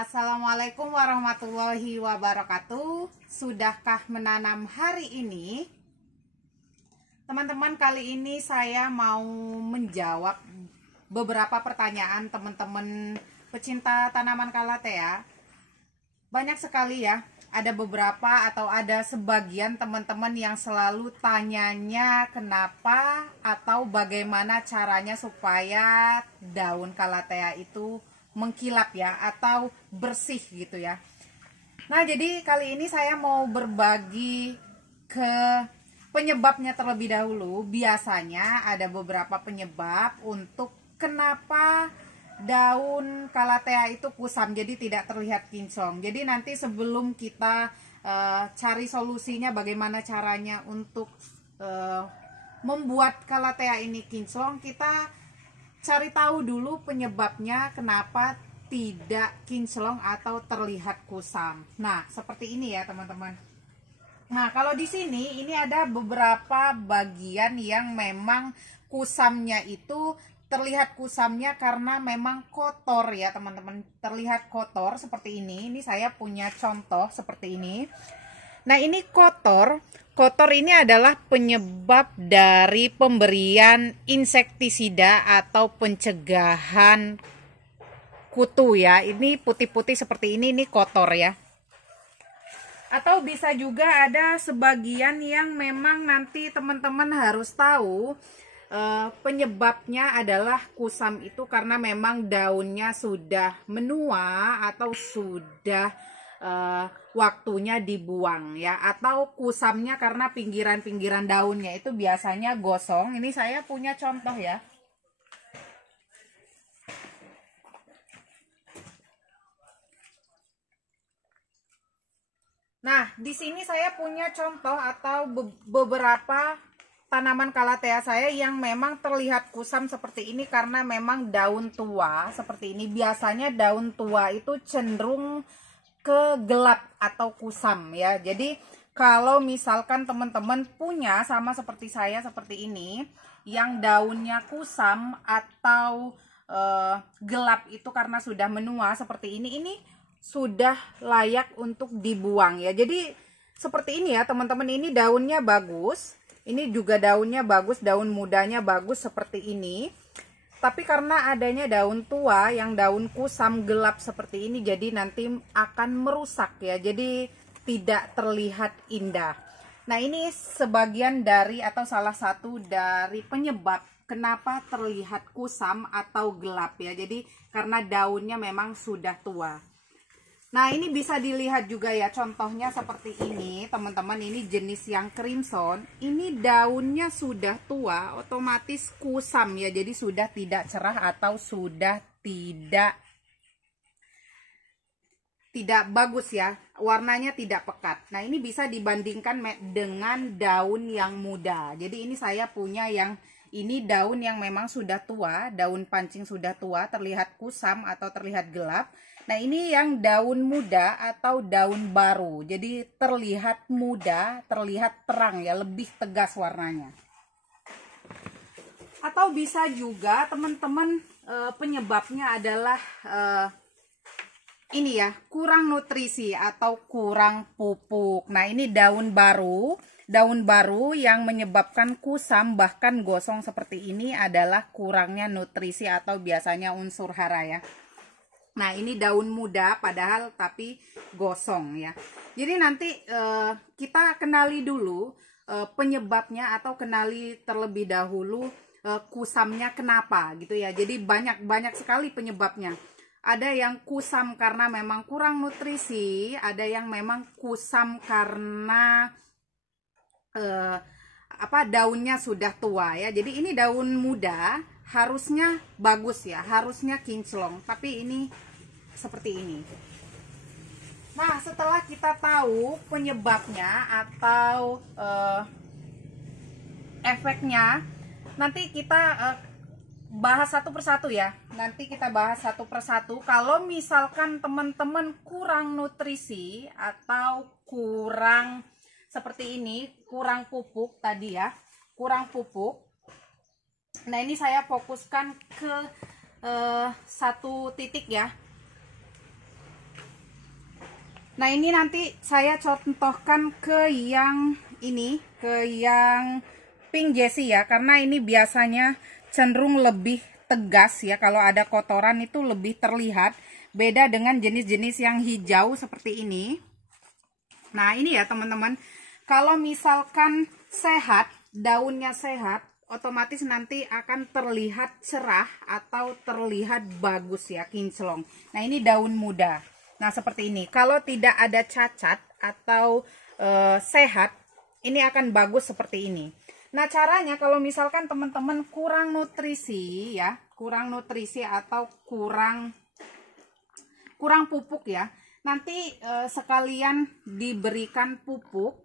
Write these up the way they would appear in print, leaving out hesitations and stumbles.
Assalamualaikum warahmatullahi wabarakatuh. Sudahkah menanam hari ini? Teman-teman, kali ini saya mau menjawab beberapa pertanyaan teman-teman pecinta tanaman kalatea. Banyak sekali ya, ada beberapa atau ada sebagian teman-teman yang selalu tanyanya kenapa atau bagaimana caranya supaya daun kalatea itu mengkilap ya, atau bersih gitu ya. Nah, jadi kali ini saya mau berbagi ke penyebabnya terlebih dahulu. Biasanya ada beberapa penyebab untuk kenapa daun kalatea itu kusam, jadi tidak terlihat kinclong. Jadi nanti sebelum kita cari solusinya bagaimana caranya untuk membuat kalatea ini kinclong, kita cari tahu dulu penyebabnya kenapa tidak kinclong atau terlihat kusam. Nah, seperti ini ya teman-teman. Nah, kalau di sini ini ada beberapa bagian yang memang kusamnya itu terlihat kusamnya karena memang kotor ya teman-teman. Terlihat kotor seperti ini. Ini saya punya contoh seperti ini. Nah, ini kotor. Kotor ini adalah penyebab dari pemberian insektisida atau pencegahan kutu ya. Ini putih-putih seperti ini kotor ya. Atau bisa juga ada sebagian yang memang nanti teman-teman harus tahu penyebabnya adalah kusam itu karena memang daunnya sudah menua atau sudah waktunya dibuang ya, atau kusamnya karena pinggiran-pinggiran daunnya itu biasanya gosong. Ini saya punya contoh ya. Nah, di sini saya punya contoh atau beberapa tanaman kalatea saya yang memang terlihat kusam seperti ini karena memang daun tua seperti ini. Biasanya daun tua itu cenderung ke gelap atau kusam ya. Jadi kalau misalkan teman-teman punya sama seperti saya seperti ini yang daunnya kusam atau gelap itu karena sudah menua seperti ini sudah layak untuk dibuang ya. Jadi seperti ini ya teman-teman, ini daunnya bagus, ini juga daunnya bagus, daun mudanya bagus seperti ini. Tapi karena adanya daun tua yang daun kusam gelap seperti ini, jadi nanti akan merusak ya. Jadi tidak terlihat indah. Nah, ini sebagian dari atau salah satu dari penyebab kenapa terlihat kusam atau gelap ya. Jadi karena daunnya memang sudah tua. Nah, ini bisa dilihat juga ya, contohnya seperti ini teman-teman. Ini jenis yang crimson, ini daunnya sudah tua, otomatis kusam ya. Jadi sudah tidak cerah atau sudah tidak bagus ya, warnanya tidak pekat. Nah, ini bisa dibandingkan dengan daun yang muda. Jadi ini saya punya yang ini daun yang memang sudah tua, daun pancing sudah tua, terlihat kusam atau terlihat gelap. Nah, ini yang daun muda atau daun baru. Jadi terlihat muda, terlihat terang ya, lebih tegas warnanya. Atau bisa juga teman-teman penyebabnya adalah ini ya, kurang nutrisi atau kurang pupuk. Nah, ini daun baru yang menyebabkan kusam bahkan gosong seperti ini adalah kurangnya nutrisi atau biasanya unsur hara ya. Nah, ini daun muda padahal tapi gosong ya. Jadi nanti kita kenali dulu penyebabnya atau kenali terlebih dahulu kusamnya kenapa gitu ya. Jadi banyak sekali penyebabnya. Ada yang kusam karena memang kurang nutrisi, ada yang memang kusam karena daunnya sudah tua ya. Jadi ini daun muda harusnya bagus ya, harusnya kinclong, tapi ini seperti ini. Nah, setelah kita tahu penyebabnya atau efeknya, nanti kita bahas satu persatu ya. Nanti kita bahas satu persatu. Kalau misalkan teman-teman kurang nutrisi atau kurang seperti ini, kurang pupuk tadi ya, kurang pupuk. Nah, ini saya fokuskan ke satu titik ya. Nah, ini nanti saya contohkan ke yang ini, ke yang pink Jessie ya, karena ini biasanya cenderung lebih tegas ya, kalau ada kotoran itu lebih terlihat, beda dengan jenis-jenis yang hijau seperti ini. Nah, ini ya teman-teman, kalau misalkan sehat, daunnya sehat, otomatis nanti akan terlihat cerah atau terlihat bagus ya, kinclong. Nah, ini daun muda. Nah, seperti ini. Kalau tidak ada cacat atau sehat, ini akan bagus seperti ini. Nah, caranya kalau misalkan teman-teman kurang nutrisi ya, kurang nutrisi atau kurang pupuk ya, nanti sekalian diberikan pupuk,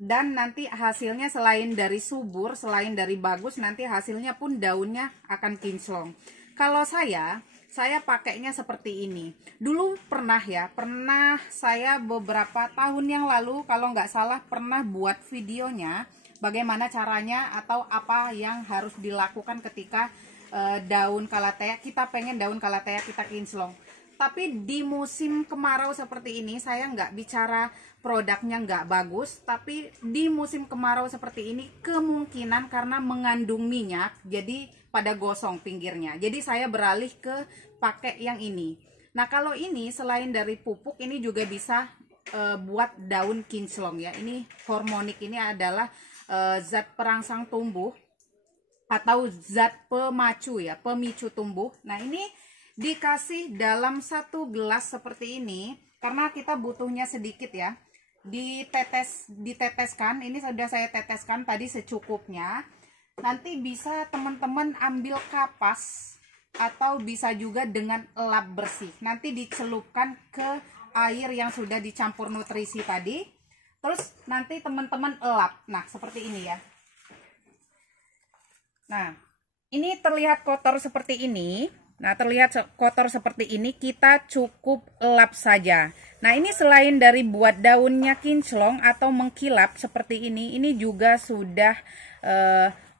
dan nanti hasilnya selain dari subur, selain dari bagus, nanti hasilnya pun daunnya akan kinclong. Kalau saya pakainya seperti ini. Dulu pernah saya beberapa tahun yang lalu, kalau nggak salah pernah buat videonya bagaimana caranya atau apa yang harus dilakukan ketika daun kalatea, kita pengen daun kalatea kita kinclong. Tapi di musim kemarau seperti ini, saya nggak bicara produknya nggak bagus, tapi di musim kemarau seperti ini kemungkinan karena mengandung minyak, jadi pada gosong pinggirnya. Jadi saya beralih ke pakai yang ini. Nah, kalau ini selain dari pupuk, ini juga bisa buat daun kinclong ya. Ini hormonik, ini adalah zat perangsang tumbuh atau zat pemacu ya, pemicu tumbuh. Nah, ini dikasih dalam 1 gelas seperti ini karena kita butuhnya sedikit ya. Diteteskan, ini sudah saya teteskan tadi secukupnya. Nanti bisa teman-teman ambil kapas atau bisa juga dengan lap bersih. Nanti dicelupkan ke air yang sudah dicampur nutrisi tadi. Terus nanti teman-teman elap. Nah, seperti ini ya. Nah, ini terlihat kotor seperti ini. Nah, terlihat kotor seperti ini, kita cukup elap saja. Nah, ini selain dari buat daunnya kinclong atau mengkilap seperti ini juga sudah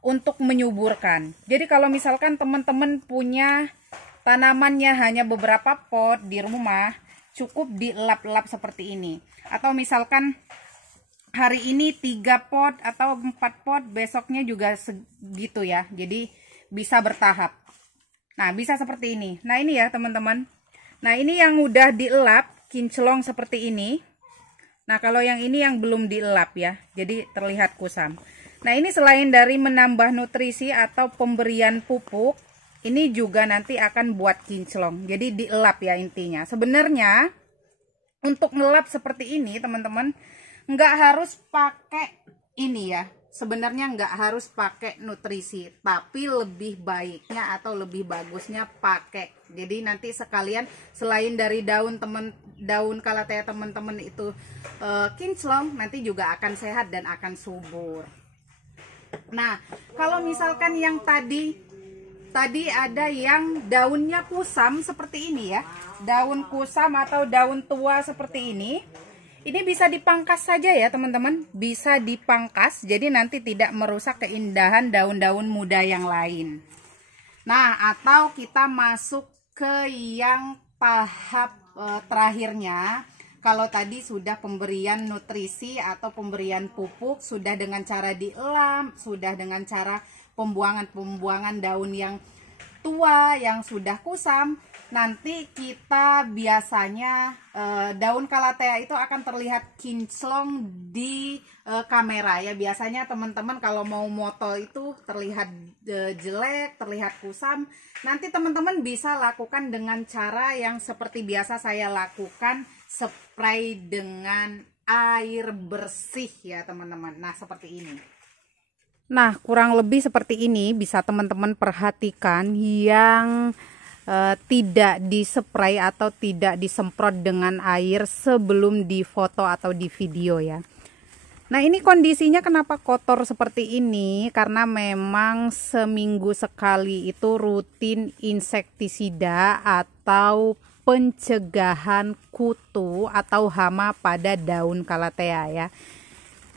untuk menyuburkan. Jadi kalau misalkan teman-teman punya tanamannya hanya beberapa pot di rumah, cukup dilap-lap seperti ini. Atau misalkan hari ini 3 pot atau 4 pot, besoknya juga segitu ya. Jadi bisa bertahap. Nah, bisa seperti ini. Nah, ini ya teman-teman. Nah, ini yang udah dielap, kinclong seperti ini. Nah, kalau yang ini yang belum dielap ya, jadi terlihat kusam. Nah, ini selain dari menambah nutrisi atau pemberian pupuk, ini juga nanti akan buat kinclong. Jadi dielap ya intinya. Sebenarnya untuk ngelap seperti ini teman-teman, nggak harus pakai ini ya. Sebenarnya nggak harus pakai nutrisi, tapi lebih baiknya atau lebih bagusnya pakai. Jadi nanti sekalian selain dari daun kalatea teman-teman itu kinclong, nanti juga akan sehat dan akan subur. Nah, kalau misalkan yang tadi ada yang daunnya kusam seperti ini ya, daun kusam atau daun tua seperti ini bisa dipangkas saja ya teman-teman, bisa dipangkas, jadi nanti tidak merusak keindahan daun-daun muda yang lain. Nah, atau kita masuk ke yang tahap terakhirnya. Kalau tadi sudah pemberian nutrisi atau pemberian pupuk, sudah dengan cara dielam, sudah dengan cara pembuangan daun yang tua, yang sudah kusam. Nanti kita biasanya daun kalatea itu akan terlihat kinclong di kamera ya. Biasanya teman-teman kalau mau moto itu terlihat jelek, terlihat kusam. Nanti teman-teman bisa lakukan dengan cara yang seperti biasa saya lakukan, spray dengan air bersih ya teman-teman. Nah, seperti ini. Nah, kurang lebih seperti ini bisa teman-teman perhatikan yang tidak dispray atau tidak disemprot dengan air sebelum difoto atau di video ya. Nah, ini kondisinya kenapa kotor seperti ini, karena memang seminggu sekali itu rutin insektisida atau pencegahan kutu atau hama pada daun kalatea ya.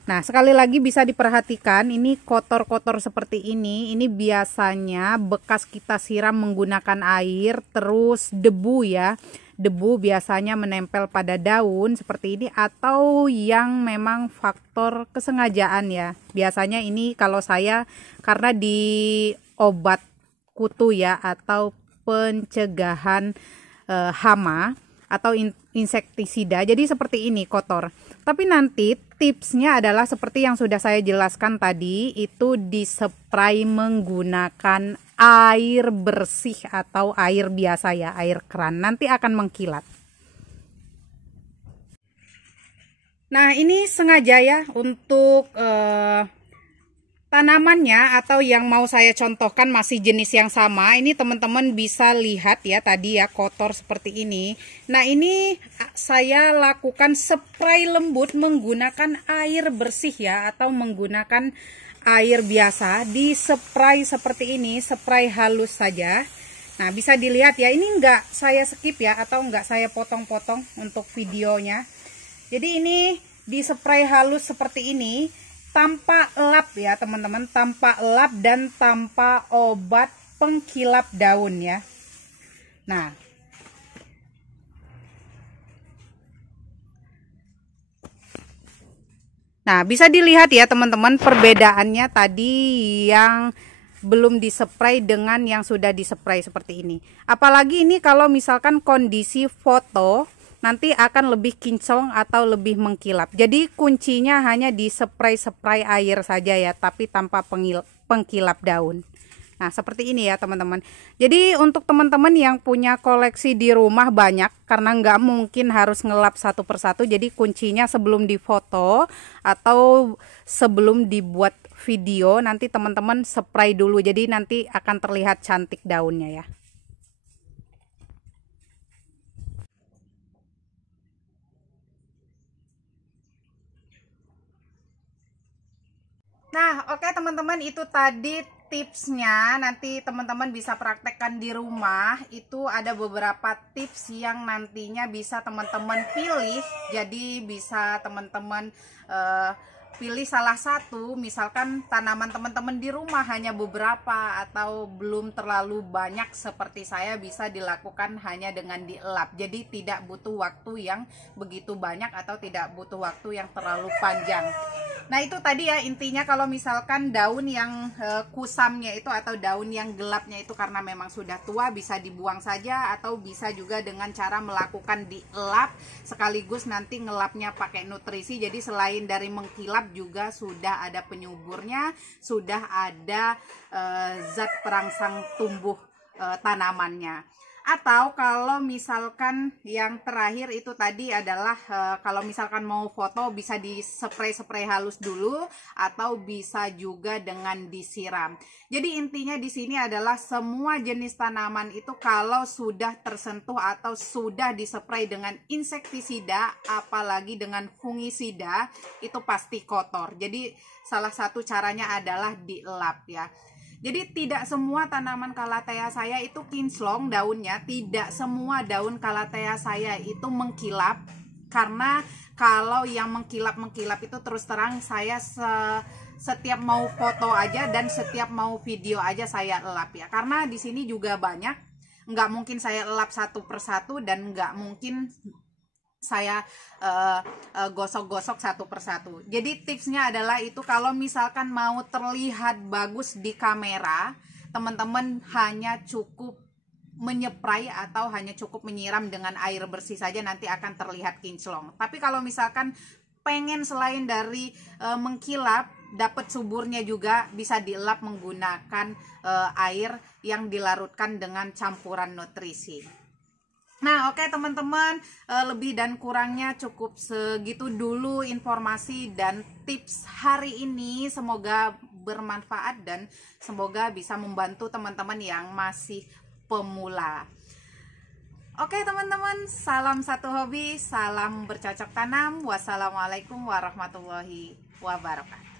Nah, sekali lagi bisa diperhatikan, ini kotor-kotor seperti ini biasanya bekas kita siram menggunakan air, terus debu ya. debu biasanya menempel pada daun seperti ini, atau yang memang faktor kesengajaan ya. Biasanya ini kalau saya karena di obat kutu ya, atau pencegahan hama atau insektisida, jadi seperti ini kotor. Tapi nanti tipsnya adalah seperti yang sudah saya jelaskan tadi, itu dispray menggunakan air bersih atau air biasa ya, air keran, nanti akan mengkilat. Nah, ini sengaja ya untuk tanamannya, atau yang mau saya contohkan masih jenis yang sama. Ini teman-teman bisa lihat ya, tadi ya kotor seperti ini. Nah, ini saya lakukan spray lembut menggunakan air bersih ya, atau menggunakan air biasa, di spray seperti ini, spray halus saja. Nah, bisa dilihat ya, ini enggak saya skip ya, atau enggak saya potong-potong untuk videonya. Jadi ini di spray halus seperti ini, tanpa lap ya teman-teman, tanpa lap dan tanpa obat pengkilap daun ya. Nah, bisa dilihat ya teman-teman perbedaannya tadi yang belum dispray dengan yang sudah dispray seperti ini. Apalagi ini kalau misalkan kondisi foto, nanti akan lebih kinclong atau lebih mengkilap. Jadi kuncinya hanya di spray air saja ya, tapi tanpa pengkilap daun. Nah, seperti ini ya teman-teman. Jadi untuk teman-teman yang punya koleksi di rumah banyak, karena nggak mungkin harus ngelap satu persatu, jadi kuncinya sebelum difoto atau sebelum dibuat video, nanti teman-teman spray dulu. Jadi nanti akan terlihat cantik daunnya ya. Nah, oke teman-teman, itu tadi tipsnya. Nanti teman-teman bisa praktekkan di rumah. Itu ada beberapa tips yang nantinya bisa teman-teman pilih. Jadi bisa teman-teman pilih salah satu. Misalkan tanaman teman-teman di rumah hanya beberapa atau belum terlalu banyak seperti saya, bisa dilakukan hanya dengan dielap. Jadi tidak butuh waktu yang begitu banyak atau tidak butuh waktu yang terlalu panjang. Nah, itu tadi ya intinya. Kalau misalkan daun yang kusamnya itu atau daun yang gelapnya itu karena memang sudah tua, bisa dibuang saja, atau bisa juga dengan cara melakukan dielap sekaligus nanti ngelapnya pakai nutrisi. Jadi selain dari mengkilap juga sudah ada penyuburnya, sudah ada zat perangsang tumbuh tanamannya. Atau kalau misalkan yang terakhir itu tadi adalah kalau misalkan mau foto bisa di spray halus dulu, atau bisa juga dengan disiram. Jadi intinya di sini adalah semua jenis tanaman itu kalau sudah tersentuh atau sudah dispray dengan insektisida, apalagi dengan fungisida, itu pasti kotor. Jadi salah satu caranya adalah dielap ya. Jadi tidak semua tanaman calathea saya itu kinclong daunnya, tidak semua daun calathea saya itu mengkilap. Karena kalau yang mengkilap itu terus terang saya setiap mau foto aja dan setiap mau video aja saya elap ya. Karena di sini juga banyak, nggak mungkin saya elap satu persatu dan nggak mungkin saya gosok-gosok satu persatu. Jadi tipsnya adalah itu, kalau misalkan mau terlihat bagus di kamera, teman-teman hanya cukup menyeprai atau hanya cukup menyiram dengan air bersih saja, nanti akan terlihat kinclong. Tapi kalau misalkan pengen selain dari mengkilap, dapat suburnya juga, bisa dielap menggunakan air yang dilarutkan dengan campuran nutrisi. Nah, oke teman-teman, lebih dan kurangnya cukup segitu dulu informasi dan tips hari ini. Semoga bermanfaat dan semoga bisa membantu teman-teman yang masih pemula. Oke teman-teman, salam satu hobi, salam bercocok tanam. Wassalamualaikum warahmatullahi wabarakatuh.